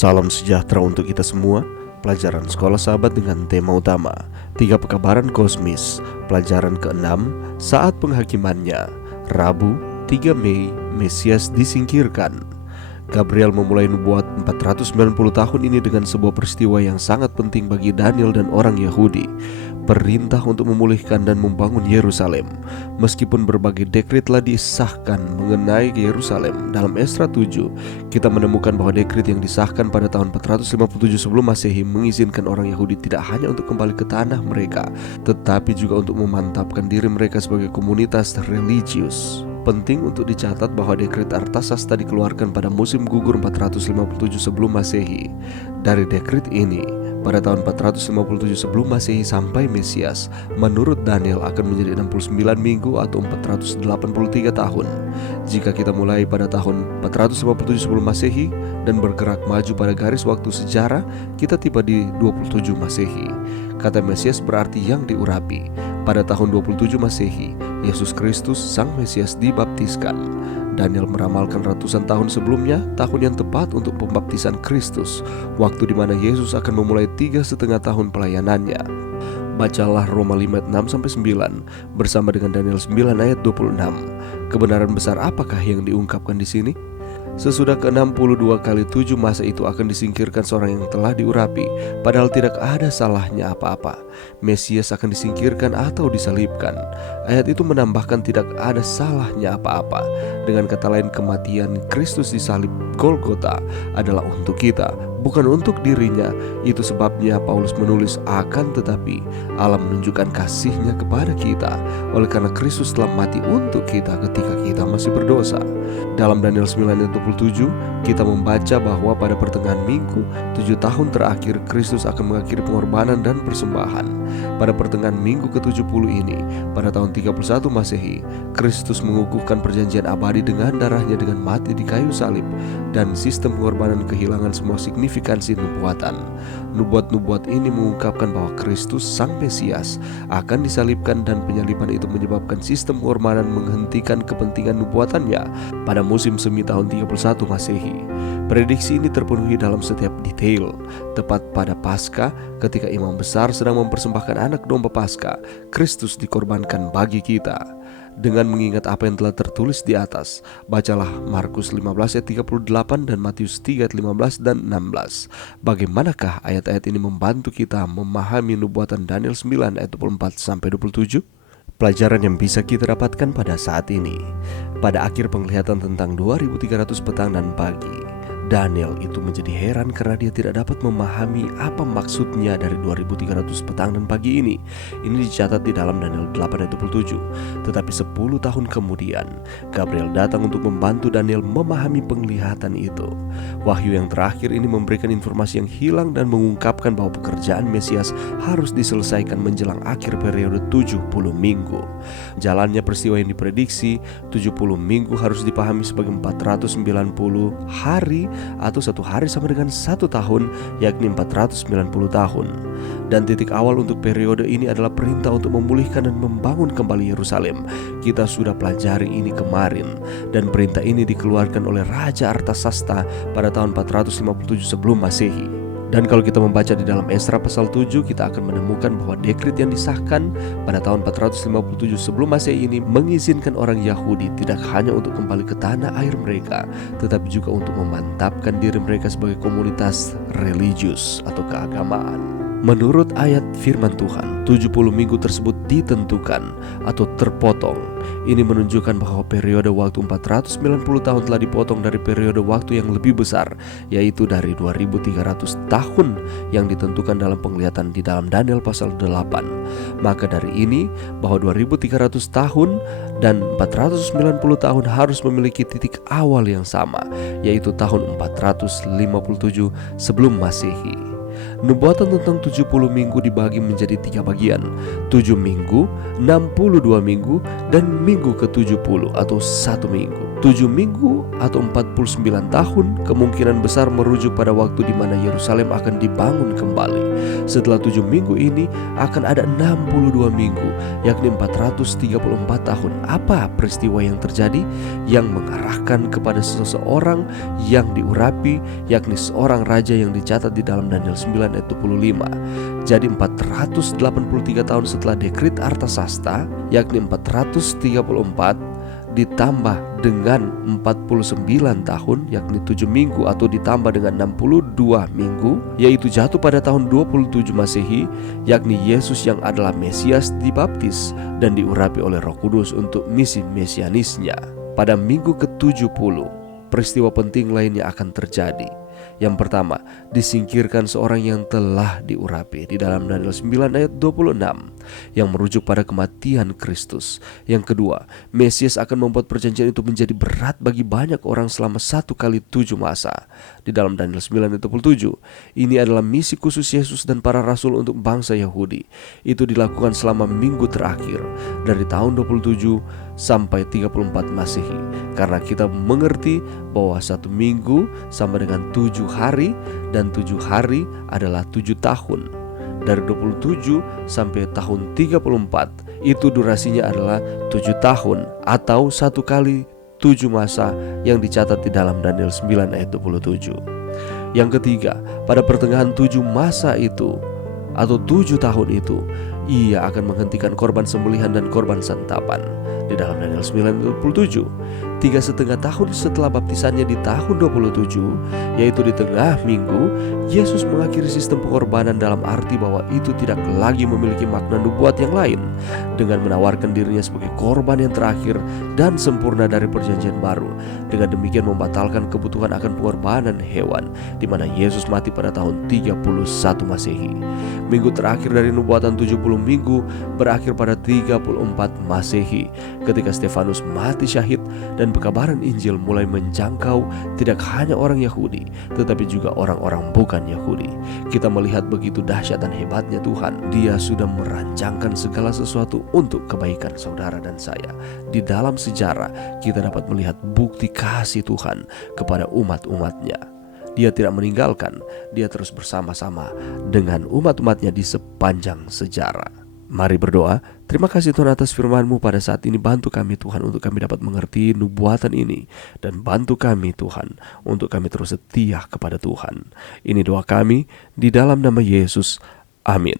Salam sejahtera untuk kita semua. Pelajaran Sekolah Sahabat dengan tema utama 3 Pekabaran Kosmis. Pelajaran ke-6, Saat Penghakimannya. Rabu, 3 Mei, Mesias disingkirkan. Gabriel memulai nubuat 490 tahun ini dengan sebuah peristiwa yang sangat penting bagi Daniel dan orang Yahudi. Perintah untuk memulihkan dan membangun Yerusalem. Meskipun berbagai dekret telah disahkan mengenai Yerusalem, dalam Esra 7 kita menemukan bahwa dekret yang disahkan pada tahun 457 sebelum Masehi mengizinkan orang Yahudi tidak hanya untuk kembali ke tanah mereka, tetapi juga untuk memantapkan diri mereka sebagai komunitas religius. Penting untuk dicatat bahwa dekret Artasasta dikeluarkan pada musim gugur 457 sebelum Masehi. Dari dekret ini, pada tahun 457 sebelum Masehi sampai Mesias, menurut Daniel akan menjadi 69 minggu atau 483 tahun. Jika kita mulai pada tahun 457 sebelum Masehi dan bergerak maju pada garis waktu sejarah, kita tiba di 27 Masehi. Kata Mesias berarti yang diurapi. Pada tahun 27 Masehi, Yesus Kristus Sang Mesias dibaptiskan. Daniel meramalkan ratusan tahun sebelumnya, tahun yang tepat untuk pembaptisan Kristus, waktu di mana Yesus akan memulai 3,5 tahun pelayanannya. Bacalah Roma 5 ayat 6-9 bersama dengan Daniel 9 ayat 26. Kebenaran besar apakah yang diungkapkan di sini? Sesudah ke-62 kali 7 masa itu akan disingkirkan seorang yang telah diurapi, padahal tidak ada salahnya apa-apa. Mesias akan disingkirkan atau disalibkan. Ayat itu menambahkan tidak ada salahnya apa-apa. Dengan kata lain, kematian Kristus di salib Golgota adalah untuk kita, bukan untuk dirinya. Itu sebabnya Paulus menulis, akan tetapi Allah menunjukkan kasih-Nya kepada kita oleh karena Kristus telah mati untuk kita ketika kita masih berdosa. Dalam Daniel 9 ayat 27 kita membaca bahwa pada pertengahan minggu 7 tahun terakhir Kristus akan mengakhiri pengorbanan dan persembahan. Pada pertengahan minggu ke-70 ini, pada tahun 31 Masehi, Kristus mengukuhkan perjanjian abadi dengan darahnya dengan mati di kayu salib, dan sistem pengorbanan kehilangan semua signifikansi nubuatan. Nubuat-nubuat ini mengungkapkan bahwa Kristus Sang Mesias akan disalibkan, dan penyaliban itu menyebabkan sistem pengorbanan menghentikan kepentingan nubuatannya pada musim semi tahun 31 Masehi. Prediksi ini terpenuhi dalam setiap detail. Tepat pada Paskah, ketika imam besar sedang mempersembahkan anak domba Paskah, Kristus dikorbankan bagi kita. Dengan mengingat apa yang telah tertulis di atas, bacalah Markus 15 ayat 38 dan Matius 3 ayat 15 dan 16. Bagaimanakah ayat-ayat ini membantu kita memahami nubuatan Daniel 9 ayat 24-27? Pelajaran yang bisa kita dapatkan pada saat ini. Pada akhir penglihatan tentang 2300 petang dan pagi, Daniel itu menjadi heran karena dia tidak dapat memahami apa maksudnya dari 2300 petang dan pagi ini. Ini dicatat di dalam Daniel 8 ayat 27. Tetapi 10 tahun kemudian, Gabriel datang untuk membantu Daniel memahami penglihatan itu. Wahyu yang terakhir ini memberikan informasi yang hilang dan mengungkapkan bahwa pekerjaan Mesias harus diselesaikan menjelang akhir periode 70 minggu. Jalannya peristiwa yang diprediksi 70 minggu harus dipahami sebagai 490 hari atau 1 hari sama dengan 1 tahun, yakni 490 tahun. Dan titik awal untuk periode ini adalah perintah untuk memulihkan dan membangun kembali Yerusalem. Kita sudah pelajari ini kemarin, dan perintah ini dikeluarkan oleh Raja Artasasta pada tahun 457 sebelum Masehi. Dan kalau kita membaca di dalam Esra pasal 7, kita akan menemukan bahwa dekret yang disahkan pada tahun 457 sebelum Masehi ini mengizinkan orang Yahudi tidak hanya untuk kembali ke tanah air mereka, tetapi juga untuk memantapkan diri mereka sebagai komunitas religius atau keagamaan. Menurut ayat firman Tuhan, 70 minggu tersebut ditentukan atau terpotong. Ini menunjukkan bahwa periode waktu 490 tahun telah dipotong dari periode waktu yang lebih besar, yaitu dari 2300 tahun yang ditentukan dalam penglihatan di dalam Daniel pasal 8. Maka dari ini, bahwa 2300 tahun dan 490 tahun harus memiliki titik awal yang sama, yaitu tahun 457 sebelum Masehi. Nubuatan tentang 70 minggu dibagi menjadi 3 bagian: 7 minggu, 62 minggu, dan minggu ke-70 atau 1 minggu. 7 minggu atau 49 tahun kemungkinan besar merujuk pada waktu di mana Yerusalem akan dibangun kembali. Setelah 7 minggu ini akan ada 62 minggu, yakni 434 tahun. Apa peristiwa yang terjadi yang mengarahkan kepada seseorang yang diurapi, yakni seorang raja yang dicatat di dalam Daniel 9 ayat 25. Jadi 483 tahun setelah dekrit Artasasta, yakni 434 ditambah dengan 49 tahun, yakni 7 minggu, atau ditambah dengan 62 minggu, yaitu jatuh pada tahun 27 Masehi, yakni Yesus yang adalah Mesias dibaptis dan diurapi oleh Roh Kudus untuk misi mesianisnya. Pada minggu ke-70, peristiwa penting lainnya akan terjadi. Yang pertama, disingkirkan seorang yang telah diurapi di dalam Daniel 9 ayat 26 yang merujuk pada kematian Kristus. Yang kedua, Mesias akan membuat perjanjian itu menjadi berat bagi banyak orang selama 1 kali 7 masa di dalam Daniel 9 ayat 27. Ini adalah misi khusus Yesus dan para rasul untuk bangsa Yahudi. Itu dilakukan selama minggu terakhir dari tahun 27 sampai 34 Masehi, karena kita mengerti bahwa 1 minggu sama dengan 7 hari dan 7 hari adalah 7 tahun. Dari 27 sampai tahun 34 itu durasinya adalah 7 tahun atau 1 kali 7 masa yang dicatat di dalam Daniel 9 ayat 27. Yang ketiga, pada pertengahan 7 masa itu atau 7 tahun itu, ia akan menghentikan korban sembelihan dan korban santapan di dalam Daniel 9:27. 3,5 tahun setelah baptisannya di tahun 27, yaitu di tengah minggu, Yesus mengakhiri sistem pengorbanan dalam arti bahwa itu tidak lagi memiliki makna nubuat yang lain, dengan menawarkan dirinya sebagai korban yang terakhir dan sempurna dari perjanjian baru. Dengan demikian membatalkan kebutuhan akan pengorbanan hewan, di mana Yesus mati pada tahun 31 Masehi. Minggu terakhir dari nubuatan 70 minggu berakhir pada 34 Masehi, ketika Stefanus mati syahid dan pekabaran Injil mulai menjangkau tidak hanya orang Yahudi, tetapi juga orang-orang bukan Yahudi. Kita melihat begitu dahsyat dan hebatnya Tuhan. Dia sudah merancangkan segala sesuatu untuk kebaikan saudara dan saya. Di dalam sejarah kita dapat melihat bukti kasih Tuhan kepada umat-umatnya. Dia tidak meninggalkan, dia terus bersama-sama dengan umat-umatnya di sepanjang sejarah. Mari berdoa. Terima kasih Tuhan atas firman-Mu pada saat ini. Bantu kami Tuhan untuk kami dapat mengerti nubuatan ini, dan bantu kami Tuhan untuk kami terus setia kepada Tuhan. Ini doa kami di dalam nama Yesus. Amin.